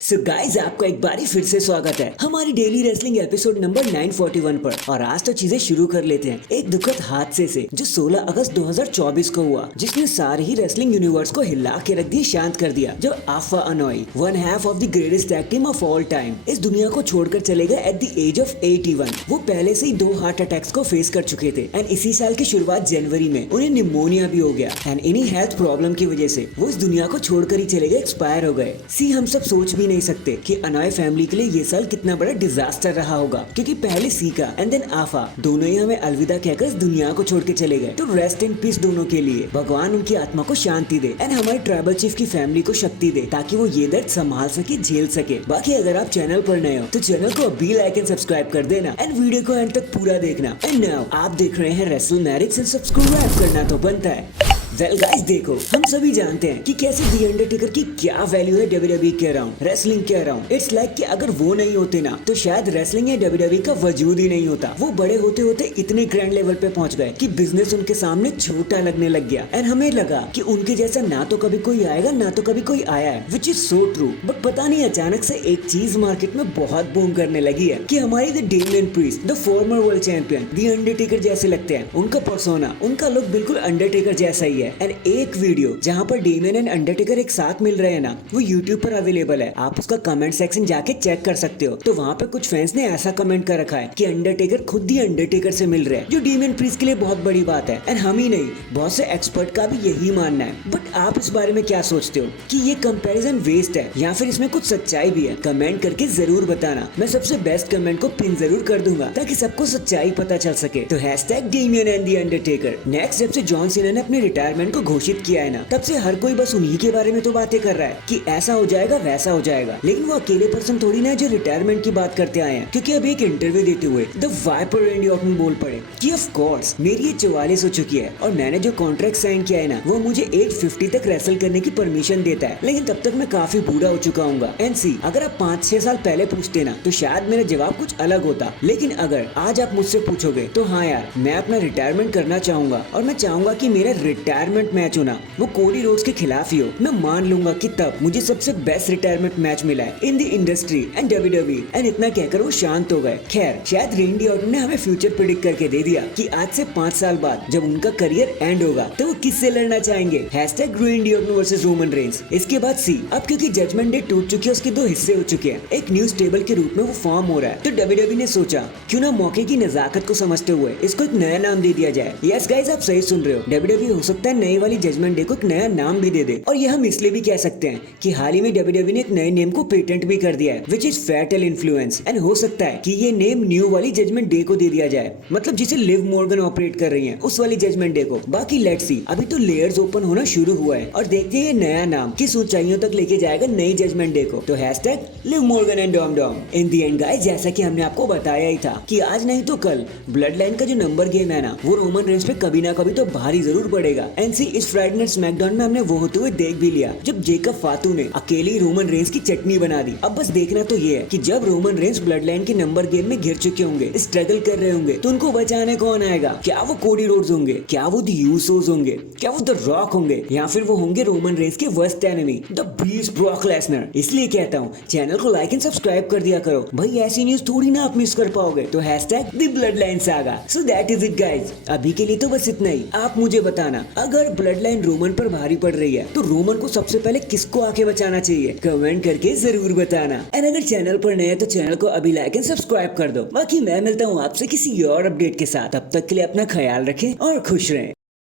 So guys आपका एक बारी फिर से स्वागत है हमारी डेली रेसलिंग एपिसोड नंबर 941 पर। और आज तो चीजें शुरू कर लेते हैं एक दुखद हादसे से जो 16 अगस्त 2024 को हुआ, जिसने सारे ही रेसलिंग यूनिवर्स को हिला के रख दिया, शांत कर दिया। जो alpha Anoa'i, one half of the greatest tag team of all time, इस दुनिया को छोड़कर चले गए एट द एज ऑफ 81। वो पहले से ही 2 हार्ट अटैक्स को फेस कर चुके थे एंड इसी साल की शुरुआत जनवरी में उन्हें निमोनिया भी हो गया एंड इन्हीं हेल्थ प्रॉब्लम की वजह से वो इस दुनिया को छोड़कर ही चले गए, एक्सपायर हो गए। सी हम सब सोच भी नहीं सकते कि अनोई फैमिली के लिए ये साल कितना बड़ा डिजास्टर रहा होगा, क्योंकि पहले सीका एंड देन आफा दोनों ही हमें अलविदा कहकर इस दुनिया को छोड़ के चले गए। तो रेस्ट इन पीस दोनों के लिए, भगवान उनकी आत्मा को शांति दे एंड हमारे ट्राइबल चीफ की फैमिली को शक्ति दे ताकि वो ये दर्द संभाल सके, झेल सके। बाकी अगर आप चैनल पर नए हो तो चैनल को अभी लाइक एंड सब्सक्राइब कर देना एंड वीडियो को एंड तक पूरा देखना। एंड नाउ आप देख रहे हैं रेसलमैनिक्स एंड सब्सक्राइब करना तो बनता है। वेल गाइस देखो, हम सभी जानते हैं कि कैसे दी अंडरटेकर की क्या वैल्यू है WWE के अराउंड, रेसलिंग के अराउंड। इट्स लाइक कि अगर वो नहीं होते ना तो शायद रेसलिंग या WWE का वजूद ही नहीं होता। वो बड़े होते होते इतने ग्रैंड लेवल पे पहुंच गए कि बिजनेस उनके सामने छोटा लगने लग गया एंड हमें लगा कि उनके जैसा ना तो कभी कोई आएगा ना तो कभी कोई आया है, which is so true. But पता नहीं अचानक से एक चीज मार्केट में बहुत बूम करने लगी है कि हमारी the Damien priest, the former world champion, the Undertaker जैसे लगते हैं। उनका पर्सोना, उनका लुक बिल्कुल अंडरटेकर जैसा ही है। एंड एक वीडियो जहां पर डेमियन एंड अंडरटेकर एक साथ मिल रहे हैं ना, वो यूट्यूब पर अवेलेबल है, आप उसका कमेंट सेक्शन जाके चेक कर सकते हो। तो वहां पे कुछ फैंस ने ऐसा कमेंट कर रखा है कि अंडरटेकर खुद ही अंडरटेकर से मिल रहे हैं, जो डेमियन प्रीस्ट के लिए बहुत बड़ी बात है। एंड हम ही नहीं, बहुत से एक्सपर्ट का भी यही मानना है। बट आप इस बारे में क्या सोचते हो कि ये कंपैरिजन वेस्ट है या फिर इसमें कुछ सच्चाई भी है? कमेंट करके जरूर बताना। मैं सबसे बेस्ट कमेंट को पिन जरूर कर दूंगा ताकि सबको सच्चाई पता चल सके। तो hashtag Damian and the Undertaker. Next, जब से जॉन सीना ने अपने रिटायरमेंट को घोषित किया है ना, तब से हर कोई बस उन्हीं के बारे में तो बातें कर रहा है कि ऐसा हो जाएगा वैसा हो जाएगा। लेकिन वो अकेले पर्सन थोड़ी ना है जो रिटायरमेंट की बात करते आए हैं। क्योंकि अभी एक इंटरव्यू देते हुए द वाइपर रैंडी ऑर्टन बोल पड़े कि ऑफ कोर्स मेरी एज 44 हो चुकी है और मैंने जो कॉन्ट्रैक्ट साइन किया है ना, वो मुझे एज 50 तक रेसल करने की परमिशन देता है। लेकिन तब तक मैं काफी बूढ़ा हो चुका हूँ। एंड सी, अगर आप 5-6 साल पहले पूछते ना तो शायद मेरा जवाब कुछ अलग होता। लेकिन अगर आज आप मुझसे पूछोगे तो हाँ यार, मैं अपना रिटायरमेंट करना चाहूंगा और मैं चाहूंगा कि मेरा रिटायरमेंट मैच होना वो कोडी रोड्स के खिलाफ ही हो। मैं मान लूंगा कि तब मुझे सबसे बेस्ट रिटायरमेंट मैच मिला है in the industry and WWE। And इतना कहकर वो शांत हो गए। खैर, शायद रैंडी ऑर्टन ने हमें फ्यूचर प्रेडिक्ट करके दे दिया कि आज से 5 साल बाद जब उनका करियर एंड होगा तो वो किससे लड़ना चाहेंगे। Hashtag Randy Orton versus Roman Reigns. इसके बाद सी, अब क्योंकि जजमेंट डे टूट चुकी है, उसके 2 हिस्से हो चुके हैं, एक न्यूज टेबल के रूप में वो फॉर्म हो रहा है। तो WWE ने सोचा क्यों ना मौके की नजाकत को समझते हुए इसको एक नया नाम दे दिया जाए। यस गाइस, आप सही सुन रहे हो, WWE हो सकता है नई वाली जजमेंट डे को एक नया नाम भी दे दे। और ये हम इसलिए भी कह सकते हैं कि हाल ही में WWE ने एक नए नेम को पेटेंट भी कर दिया है, which is fatal influence. And हो सकता है कि ये नेम न्यू वाली जजमेंट डे को दे दिया जाए, मतलब जिसे लिव मॉर्गन ऑपरेट कर रही है उस वाली जजमेंट डे को। बाकी लेट्स सी, अभी तो लेयर्स ओपन होना शुरू हुआ है और देखते हैं ये नया नाम किस ऊंचाइयों तक लेके जाएगा नई जजमेंट डे को। तो hashtag Liv Morgan and Dom Dom. In the end guys, जैसा कि हमने आपको बताया ही था कि आज नहीं तो कल ब्लड लाइन का जो नंबर गेम है ना, वो रोमन रेंस पे कभी ना कभी तो भारी जरूर पड़ेगा। एंड सी, इस फ्राइडे नाइट स्मैकडाउन में हमने वो होते हुए देख भी लिया जब जेकब फातू ने अकेले ही रोमन रेंस की चटनी बना दी। अब बस देखना तो ये है कि जब रोमन रेंस ब्लड लाइन के नंबर गेम में घिर चुके होंगे, स्ट्रगल कर रहे होंगे, तो उनको बचाने कौन आएगा? क्या वो कोडी रोड्स होंगे, क्या वो द यूसोस होंगे, क्या वो द रॉक होंगे, या फिर वो होंगे रोमन रेंस के worst enemy the beast Brock Lesnar. इसलिए कहता हूँ चैनल को लाइक एंड सब्सक्राइब कर दिया करो भाई, ऐसी न्यूज थोड़ी ना आप मिस कर पाओगे। तो hashtag the blood line saga. So that is it guys, अभी के लिए तो बस इतना ही। आप मुझे बताना, अगर ब्लड लाइन रोमन पर भारी पड़ रही है तो रोमन को सबसे पहले किसको आके बचाना चाहिए? कमेंट करके जरूर बताना। एंड अगर चैनल पर नए हैं तो चैनल को अभी लाइक एंड सब्सक्राइब कर दो। बाकी मैं मिलता हूँ आपसे किसी और अपडेट के साथ, तब तक के लिए अपना ख्याल रखें और खुश रहें।